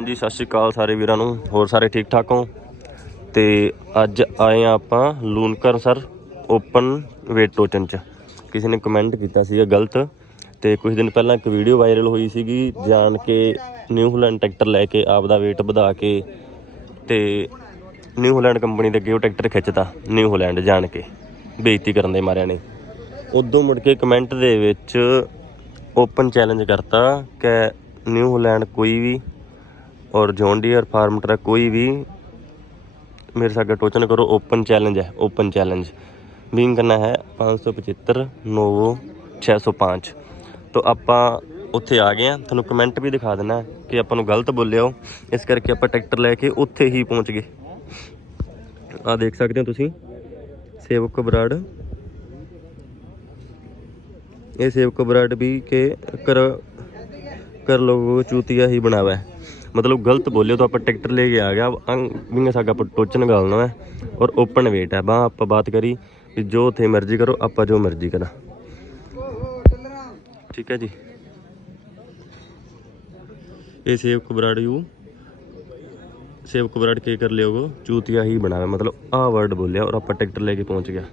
जी सत श्री अकाल सारे वीरां नूं। होर सारे ठीक ठाक हो? तो अज आए ਆਪਾਂ लूनकर सर ओपन वेट टोचन च। किसी ने कमेंट किया सीगा गलत, तो कुछ दिन पहला एक वीडियो वायरल हुई सी जान के न्यूजीलैंड ट्रैक्टर लैके आपदा वेट बढ़ा के तो न्यूजीलैंड कंपनी के अगे वो ट्रैक्टर खिंचता न्यूजीलैंड जान के बेइज्जती करन दे मारिया ने। उदों मुड़ के comment they which open challenge करता कि न्यूजीलैंड कोई भी और जॉन डीयर फार्म ट्रक कोई भी मेरे साथ टोचन करो। ओपन चैलेंज है, ओपन चैलेंज बीइंग करना है 575 नोवो 605। तो आप उत्थे आ गए हैं, थोड़ा कमेंट भी दिखा देना कि आपको गलत बोलिया हो, इस करके आप ट्रैक्टर लैके उत्थे ही पहुँच गए। आ देख सकते हो तुसी सेवक बराड़, ये सेवक बराड़ भी के कर लोगों चूतिया ही बनावा है, मतलब गलत बोलियो तो आप ट्रैक्टर लेके आ गया। अंग सागा टोचन गालना है और ओपन वेट है। वहाँ आप बात करी कि जो थे मर्जी करो, आप जो मर्जी करा, ठीक है जी। ये सेवक बराड़ यू सेवक बराड़ के कर लियो चूतिया ही बनावे, मतलब आ वर्ड बोलिया और आप ट्रैक्टर लेके पहुँच गया।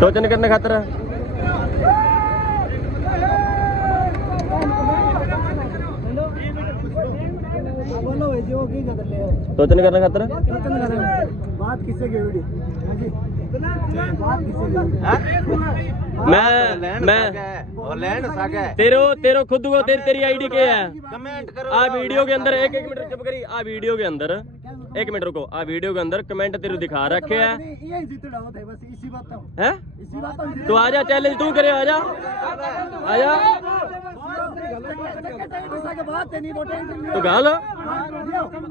टोचन करने खातर टोचन करने खातर बात किससे मैं तेरो खुद को तेरी आईडी क्या है? कमेंट करो आ वीडियो के अंदर। एक मिनट चुप करी। आ वीडियो के अंदर 1 मिनट रुको। आ वीडियो के अंदर कमेंट तेरे दिखा रखे है। तो आजा चैलेंज तू करे। आजा आजा तो गाल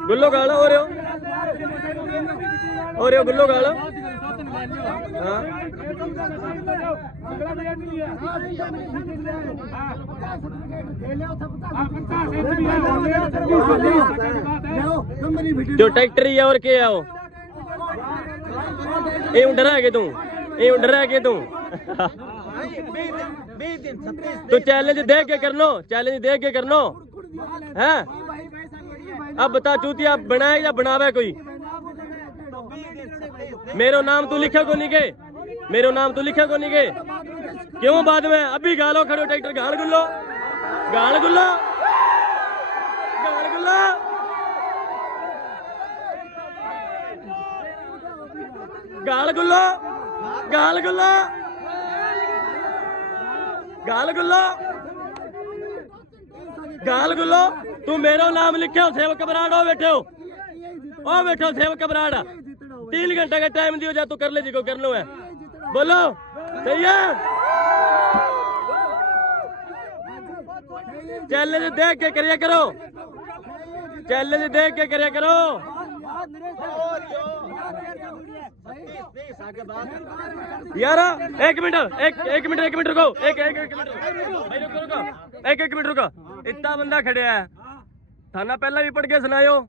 गुल्लो गाल हो रहे हो गुल्लो गाल। हाँ जो ट्रैक्टर ही है और क्या है वो? ये डरा है कि तू तो चैलेंज देख के करनो है। अब बता चूतिया बनाए या बनावे कोई? मेरो नाम तू लिखा को नहीं के क्यों बाद में? अभी गालो खड़ो ट्रैक्टर गाल गुल्लो गाल गुल्लो तू मेरो नाम लिखे हो। सेवक बराड़ हो बैठे हो सेवक बराड़। 3 घंटे का टाइम दियो जा तू कर ले जी को करना है। बोलो सही है। चैलेंज देख के करिया करो यार। एक मिनट रुको। एक मिनट रुको। इतना बंदा खड़े है थाना पहला भी पढ़ के सुनायो,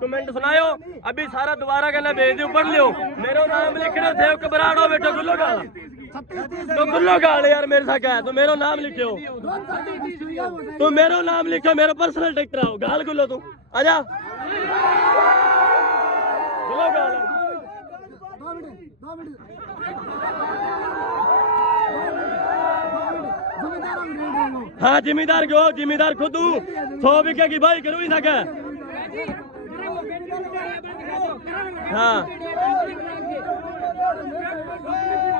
कमेंट सुनायो। अभी सारा दोबारा कहना भेज दो पढ़ लियो। मेरो नाम लिखना सेवक बराड़ो बेटो गुल्लो गाल। तो गुल्लो गाल यार मेरे साथ क्या है? तो मेरो नाम लिखो मेरो पर्सनल ट्रैक्टर आओ गाल गुल्लो तू आजा गुल्लो गाल। हाँ जिम्मेदार खुद हूँ। 100 बीघे की भाई करू ही सके। हाँ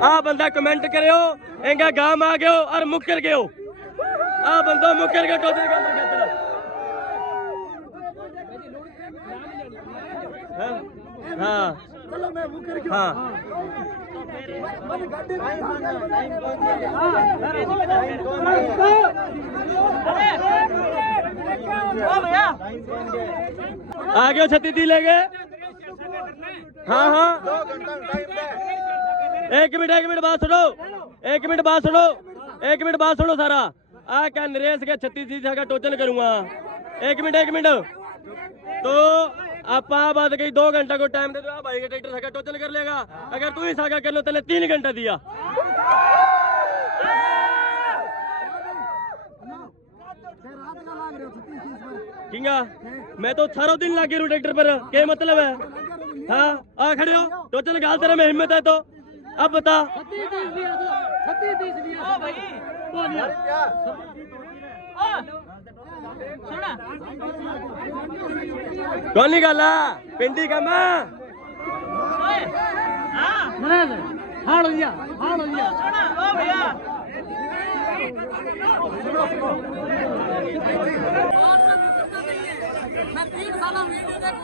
आ बंदा कमेंट करे हो एंगा गांव आ गयो और मुकर गयो। आ बंदा मुकर गया टोचन के अंदर हाँ हाँ आ गयो 36 ले गए। हाँ एक मिनट बात सुनो सारा। आ क्या नरेश के 36 का टोचन करूंगा। एक मिनट तो आप बात गई 2 घंटा को टाइम दे दो भाई के ट्रैक्टर साका टोचन कर लेगा। अगर तू ही साका कर लो तेने 3 घंटा दिया। किंगा मैं तो 18 दिन लागे रू ट्रैक्टर पर क्या मतलब है? हाँ आ खड़े हो टोचन गाल तेरे में हिम्मत है तो अब बता। कौन नहीं गाला पिंडी का मां हाड़ हो गया भैया। मैं 3 साल वीडियो देख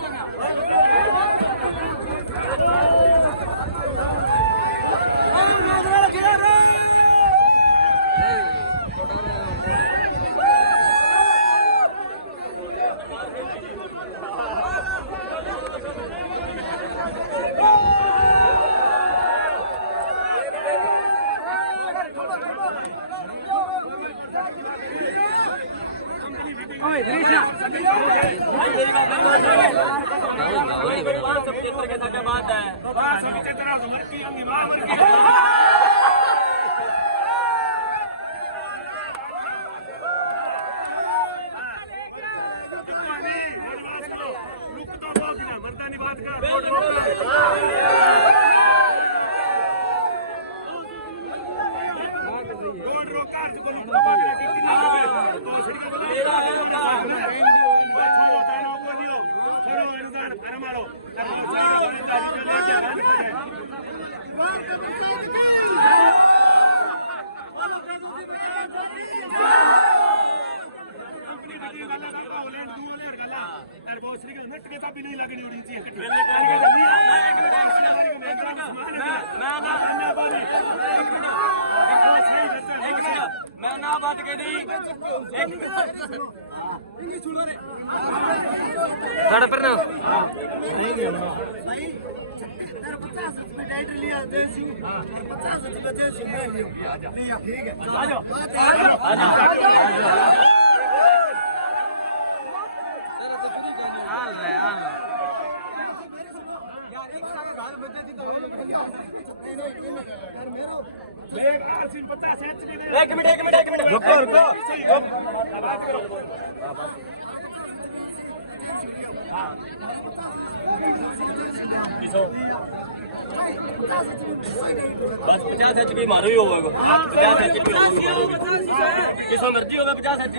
बात है। मैं ना बात कह दी साढ़े पर ना एक मिनट रुको बस 50 HP मारो ही होगा 50 HP किसो मर्जी हो 50 HP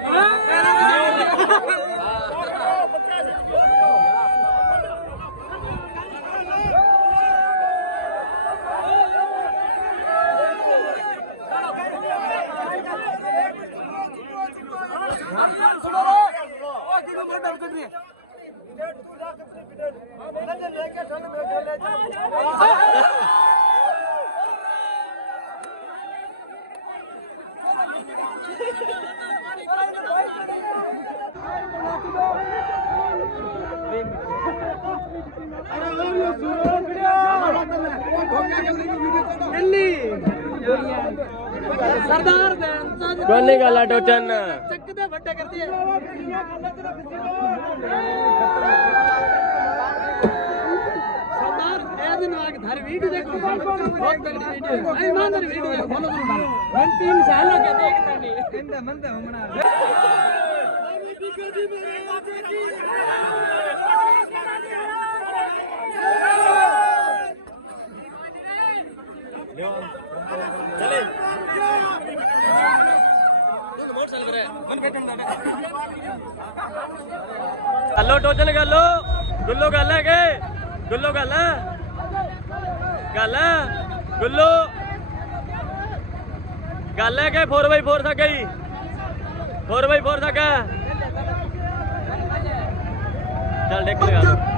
सरदार कोनी गल टोचन चक्कदे ਵੱਡੇ ਕਰਦੀ ਹੈ सरदार ए दिन वाक धर वीडियो देखो बहुत तगड़ी वीडियो है ईमानदार वीडियो है फॉलो करो मन 3 साल हो गए देखता नहीं इंदा मंदा हमना चले हेलो टोचन गलो गुल्लो गल है के गुल्लो गल है गुल्लो गल है के 4x4 था गई 4x4 था क्या चल देख लगा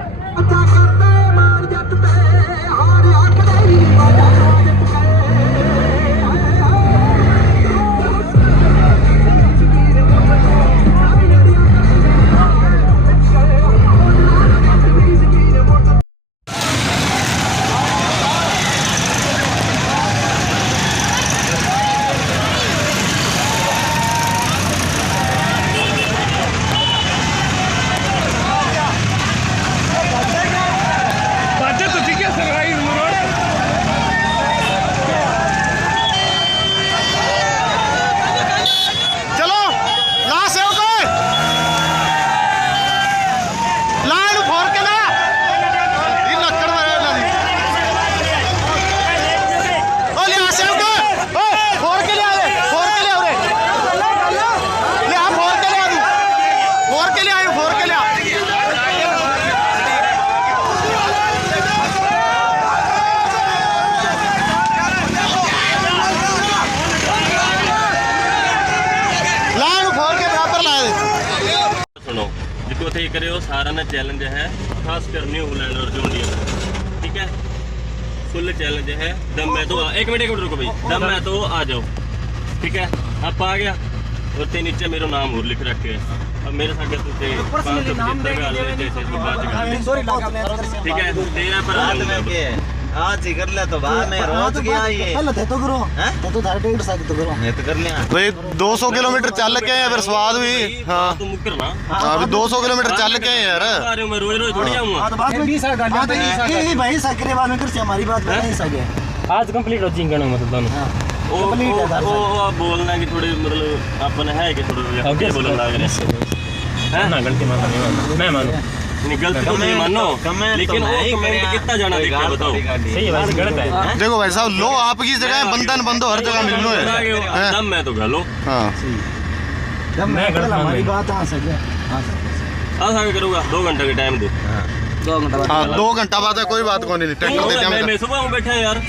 करो सारा ना चैलेंज है खास कर न्यू होलैंड और जॉन डीयर ठीक है फुल चैलेंज है दम मैं तो एक मिनट रुको भाई दम मैं तो आ जाओ ठीक है आप आ गया और ते नीचे मेरा नाम और लिख रखे अब मेरे साथ तुझे 575 गाल ठीक है तेरा पर आज ही कर ले तो बाद में रोज गया ये पहले ते तो करो ते तो थारे टिकट सकते करो मैं तो कर लिया भाई 200 किलोमीटर चल के आए फिर स्वाद हुई हां तू मुकरना अभी 200 किलोमीटर चल के आए यार अरे मैं रोज रोज थोड़ी आऊंगा हां तो बात में 20 गाड़ी ये भाई सकरे बाद में कर से हमारी बात नहीं सके आज कंप्लीट हो चिंगना मतलब दोनों वो बोलना कि थोड़ी मतलब अपन है कि थोड़ा आगे बोलना लग रहा है ना गलती मान नहीं मैं मानू नहीं गलती तो नहीं मानो, लेकिन वो कमेंट कितना जाना देखा बताओ। सही है भाई, गलत है। देखो भाई साहब, लो आपकी जगह बंधन बंधो हर जगह मिलनो है। दम मैं तो गालो हाँ मैं गलत मान हमारी रही। बात आ सके आज आगे करूँगा 2 घंटे का टाइम दो। 2 घंटा हाँ 2 घंटा बाद है, कोई बात को नहीं, ट्रैक्टर देते हैं। मैं सुबह हूँ बैठा है यार,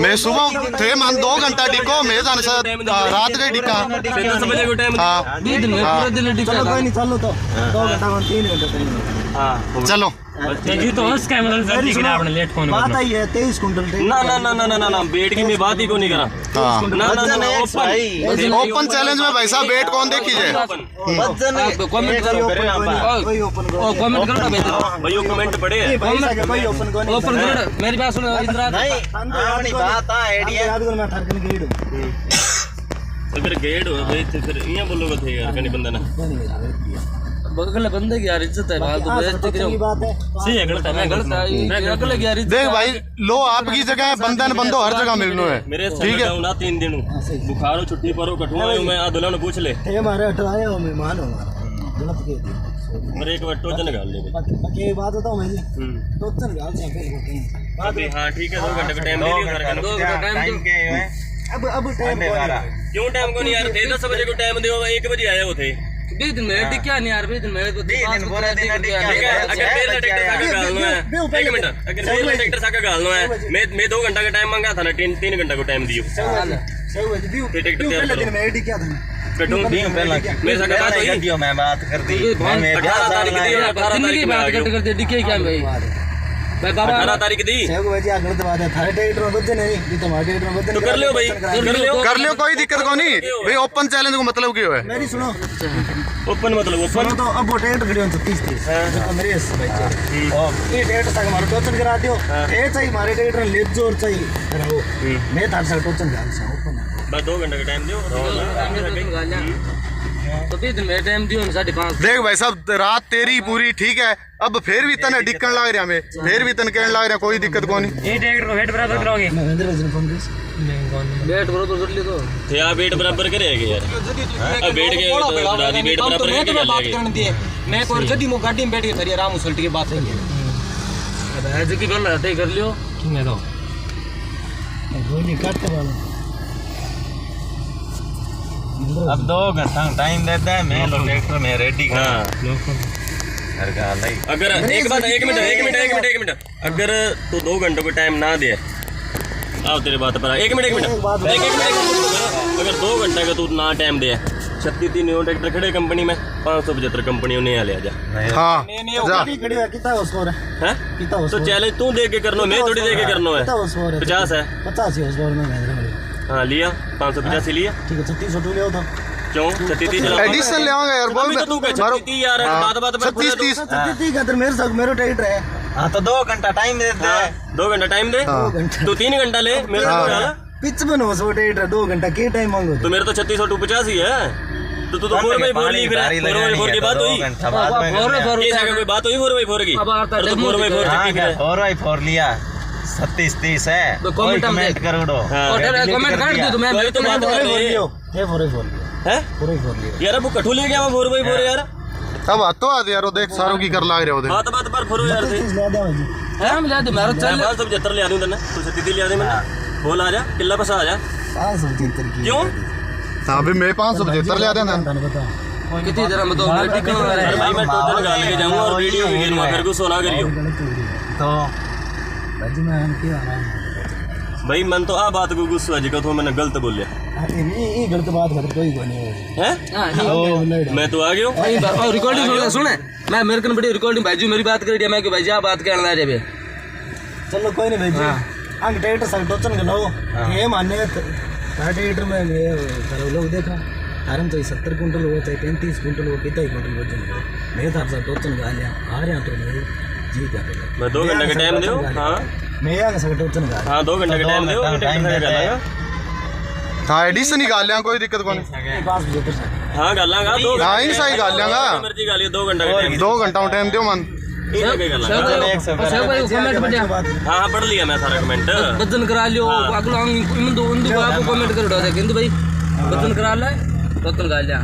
मैं सुबह थे मान 2 घंटा टिको, मैं जाने से रात गई टिका। 10 बजे को टाइम हाँ 20 दिन में पूरे दिन टिका चलो कोई नहीं, चलो तो 2 घंटा में 3 घंटे हाँ चलो। जी तो उसका मतलब जल्दी कि आपने लेट फोन बात आई है 23 कुंटल ना ना ना ना ना ना ना बेट की मैं बात ही को नहीं करा। हाँ ना ना ना ना ओपन ओपन चैलेंज में भाई साहब वेट कौन देखी जाए। कमेंट करो, कोई ओपन को कमेंट करो ना बेटा, भाई वो कमेंट पड़े हैं। भाई साहब कोई ओपन को नहीं। ओपन करो। मेरी बात सुनो इंद्रा, नहीं अपनी बात आ आइडिया याद कर मैं ठरकन गेड़ अगर गेड हो भाई तो फिर यहाँ बोलोगे थे यार कहीं बंदा ना बगल बंदे की यार इज्जत है, फालतू बेइज्जती की करो। बात है। सही है, गलत है। मैं गलत है, अगले की यार इज्जत। देख भाई, लो आपकी जगह बंधन बंधो हर जगह मिलनो है। मेरे ठीक है ना 3 दिन बुखार हो, छुट्टी पर हो, कठुआ हूँ मैं, दुल्हन पूछ ले ये हमारे हटवाए हो मेहमान हो हमारा गलत के दी। मेरे एक बार टोचन गाल ले बाकी बात बताओ मैं जी, टोचन गाल से फिर अभी। हाँ ठीक है 2 घंटे का टाइम दे दियो सारे 2 घंटा टाइम दो। अब टाइम क्यों टाइम को नहीं यार थे 10 बजे को टाइम दो, 1 बजे आए हो थे। 20 दिन में टिक क्या नहीं यार, 20 दिन में तो दिन पूरा दिन टिक क्या ठीक है अगर मेरा ट्रैक्टर साका गालना है, एक मिनट, अगर मेरा ट्रैक्टर साका गालना है, मैं 2 घंटा का टाइम मांगा था ना, 3 घंटा को टाइम दियो। सही हुआ जी। फिर ट्रैक्टर तैयार पहले करो। दिन में एडी क्या था कटूं पहला मेरे साथ बात हुई, दियो मैं बात कर दी मैं 18 तारीख दी, 18 दिन की तारीख में आ बात गयो। करते टिके क्या भाई भाई बाबा 18 तारीख दी सही हुआ जी। गलत बात है, थारे ट्रैक्टर में बदले नहीं, ये तो हमारे ट्रैक्टर में बदले तो कर लियो भाई, कर लियो, कोई दिक्कत को नहीं भाई। ओपन चैलेंज को मतलब क्यों है। मेरी सुनो ओपन मतलब सुनो ओपन तो अब वो ट्रैक्टर खड़ी हो 30 जो मेरे भाई ये ट्रैक्टर तक हमारे टोचन करा दियो। ये चाहिए हमारे ट्रैक्टर ले जोर चाहिए कराओ, मैं तार से टोचन गाल से ओपन बस 2 घंटे का टाइम दियो। तो 20 दिन में टाइम दियो 5:30। देख भाई साहब, रात तेरी पूरी ठीक है, अब फिर भी तने डिक्कन लग रहा हमें, फिर भी तन कहने लग रहा, कोई दिक्कत को नहीं। ये ट्रैक्टर को वेट बराबर करोगे? महेंद्र भाई ने फोन किया वेट करो तो कर लियो तो थे आप वेट बराबर करेंगे यार, अब वेट के तो राती वेट बराबर करके बात चलेंगे। करने दिए मैं कोई जदी मो गाड़ी में बैठ के थरी आराम से उल्टी के बात करिए। अब ऐसे की कर ले कर लियो ठीक है तो गोली काटते वाला अब 2 घंटा टाइम देता है मैं लो ट्रैक्टर में रेडी कर हाँ हर गाल है। अगर एक बात, एक मिनट, अगर तू 2 घंटों को टाइम ना दे, आओ तेरे बात पर एक मिनट अगर 2 घंटे का तू ना टाइम दे, 36 न्यू ट्रैक्टर खड़े कंपनी में, 575 कंपनी ने ले आ जा। हाँ जा। खड़ी है कितना उसको है हैं कितना तो उसको चैलेंज तू दे के करनो, मैं थोड़ी दे के करनो है। कितना उसको है 50 है 50 है उसको में महेंद्र भाई। हाँ लिया 585 लिया ठीक है 36 टू ले तो क्यों 36 चला एडिशन ले आऊंगा यार, अभी तो तू कह 36 यार, बात पर 36 30 36 का तो मेरे साथ मेरो ट्रैक्टर है। हाँ तो 2 घंटा टाइम देता है। 2 घंटा टाइम दे, तू 3 घंटा ले मेरे को डाला पिच बनो सो ट्रैक्टर 2 घंटा के टाइम मांगो तो मेरे तो 3685 ही है। तो तू तो 4x4 ली फिर 4x4 की बात हुई, घंटा बाद में ये साका कोई बात हुई 4x4 की, अब आता और तो 4x4 हाँ चक्की क्या फिर 4x4 लिया 37 30 है। तो कोई comment हम कमेंट देख। कर दो। और कमेंट कर दियो तो मैं वही तो बात फोर है लियो ये फोर लियो हैं फोर लियो यार, अब कठू ले गया वो 4x4 यार, अब आतो आ यार, वो देख सारों की कर लाग रहे हो देख। बात पर फरो यार थे 36 ले दे भाई हम ले दे मेरा चल 575 ले आ दूं तन्ने, तू 36 ले आ दे मैंने बोल आ जा किला बस आ जा 575 की क्यों। हाँ अभी मैं 575 ले आते हैं। बता कितनी जरा बताओ मैं टिकट अरे भाई मैं टोटल गाल लेके जाऊंगा और वीडियो भी गिनवा, फिर गुस्सा ना करियो तो भाई मैं हम क्या आ रहा हूं भाई मन तो आ बात को गुस्सा जी तो मैंने गलत बोलिया ये गलत बात कर कोई को नहीं है, है मैं तो आ गयो और रिकॉर्डिंग सुने मैं मेरे को बड़ी रिकॉर्डिंग भाई मेरी बात कर दिया मैं कि भाई जा बात करना है रे। चलो कोई नहीं भाई अंग ट्रैक्टर संग टोचन के लो ये माने ट्रैक्टर में करो लोग देखा आराम तो 70 कुंटल हो चाहे 35 कुंटल हो कितना ही कुंटल वजन हो मैं था सब टोचन गा लिया आ रहा तो मैं जी क्या कर मैं 2 घंटे का टाइम दो। हाँ मैं आ सब टोचन गा हाँ 2 घंटे का टाइम दो, टाइम देता हाँ एडिशन ही गाल लिया, कोई दिक्कत को नहीं। 5 हाँ गालांगा 2 हाँ ही सही गाल लिया मर्जी गालियो 2 घंटे का टाइम 2 घंटा टाइम दो मन। कमेंट बढ़िया हाँ हाँ पढ़ लिया मैं सारा कमेंट, बदन करा लियो अगला इंदु बाबू कमेंट कर दो किंतु भाई बदन करा ले टोटल गालियां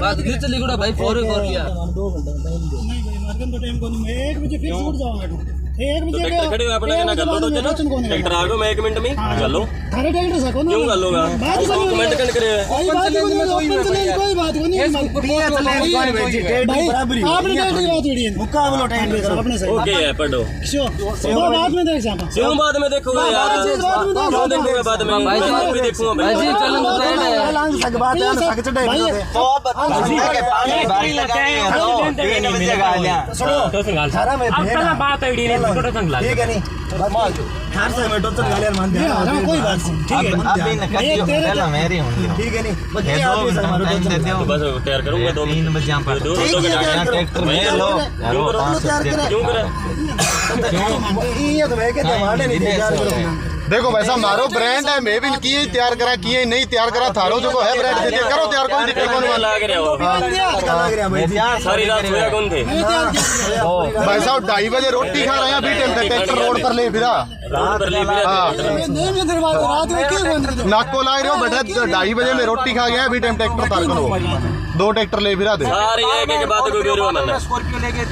बात फिर चली गुड़ा भाई फोर लिया 2 घंटे टाइम दो। नहीं भाई मार्केट तो टाइम को नहीं, मैं 1 बजे फिर छूट जाऊंगा। 1 बजे ट्रैक्टर खड़े हो अपने ना कर लो तो ट्रैक्टर आ गयो मैं 1 मिनट में कर लो थारे ट्रैक्टर से कौन क्यों कर लोगा कमेंट कर करे कोई बात नहीं, कोई बात नहीं। बराबरी आपने ट्रैक्टर की बात उड़ी है, मुकाबला ट्रैक्टर का अपने से ओके है पढ़ो क्यों बाद में देख सकता क्यों बाद में देखोगे यार क्यों देखोगे बाद में भाई जी, भी देखूंगा भाई जी चलन तो ट्रेंड है लांग सक बात है सक चढ़े तो पानी बारी लगानी है तो 3 बजे गालियां थारा में अब पहला बात है डी ने टोटल संग लाग ठीक है नहीं थार से मैं टोटल गालियां मानते हैं कोई बात नहीं, ठीक है अब इन कटियो पहला मेरी होंगी ठीक है नहीं बस ये ये 2 आदमी से घंटा हमारा टाइम दे दो बस तैयार करूंगा 3 बजे हम पर दो ट्रैक्टर में लो यारो क्यों करे ये तो मैं कहते मारने नहीं तैयार करो। देखो वैसा मारो ब्रांड है, मैं भी किए तैयार करा किए नहीं तैयार करा थारो जो है ब्रांड से करो तैयार, कोई दिक्कत नहीं वाला लग रहा हो लग रहा भाई जी सारी रात सोया कौन थे भाई साहब 2:30 बजे रोटी खा रहे हैं अभी टाइम तक ट्रैक्टर रोड पर ले फिरा रात पर ले हाँ नहीं मैं दरवाजा रात में क्यों बंद कर नाको ला रहे हो बेटा 2:30 बजे में रोटी खा गया अभी टाइम ट्रैक्टर तार करो 2 ट्रैक्टर ले फिरा दे सारी एक बात को बेरो मैंने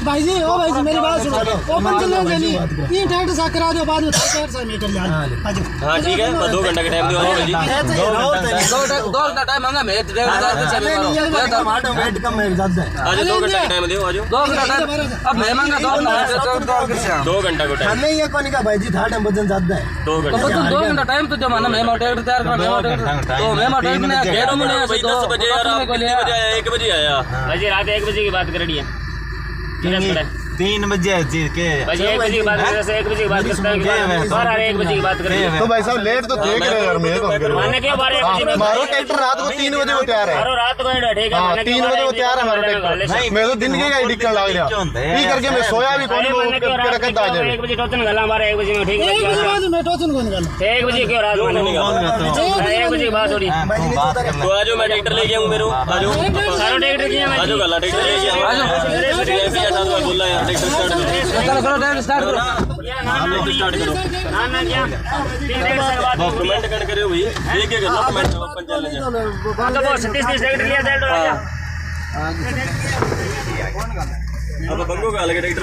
भाई जी ओ भाई जी मेरी बात सुनो ओपन चलने देनी ये ट्रैक्टर सा करा दो बाद में ट्रैक्टर से मीटर ले आ हाँ ठीक है 2 घंटे का टाइम दो जी 2 घंटा टाइम मांगा मैं ड्राइवर से चले मारो टमाटर वेट कम है ज्यादा है आज 2 घंटे का टाइम दो आज 2 घंटा टाइम अब मैं मांगा 2 घंटा 2 घंटा को टाइम हमें ये कौन का भाई जी था टाइम वजन ज्यादा है 2 तो घंटे 2 घंटा टाइम तो जमाना मैं ट्रैक्टर तैयार कर मैं ट्रैक्टर तो मैं ट्रैक्टर ने गेड़ो में भाई 10 बजे यार आप कितने बजे आया 1 बजे आया भाई रात 1 बजे की बात कर रही है 3 बजे जी के भाई 1 बजे की बात कर रहे 1 बजे की बात करते हैं और 1 बजे की बात कर रही है तो भाई साहब लेट तो थे करे यार मैं तो मानने के 12 बजे मारो ट्रैक्टर रात को 3 बजे वो तैयार है मारो रात को ठीक है हाँ मानने 3 बजे वो तैयार है मारो ट्रैक्टर मैं तो दिन के ही निकल लग रहा ये करके मैं सोया भी कौन वो रखता आ जाए 1 बजे टोचन गला हमारा 1 बजे में ठीक है 1 बजे बाद में टोचन कौन गल 1 बजे क्यों रात मानने 1 बजे की बात हो रही है तो आज मैं ट्रैक्टर ले गया हूं मेरे आज सारो ट्रैक्टर किया मैं आज गला ट्रैक्टर ले गया आज बोला यार ट्रैक्टर स्टार्ट चलो करो ड्राइवर स्टार्ट करो स्टार्ट करो ना क्या 3 से बात कमेंट कर करे भाई ठीक है करना कमेंट अपन चल जा तो वो 37 ट्रैक्टर लिया जाए तो अब बंगो का लगे ट्रैक्टर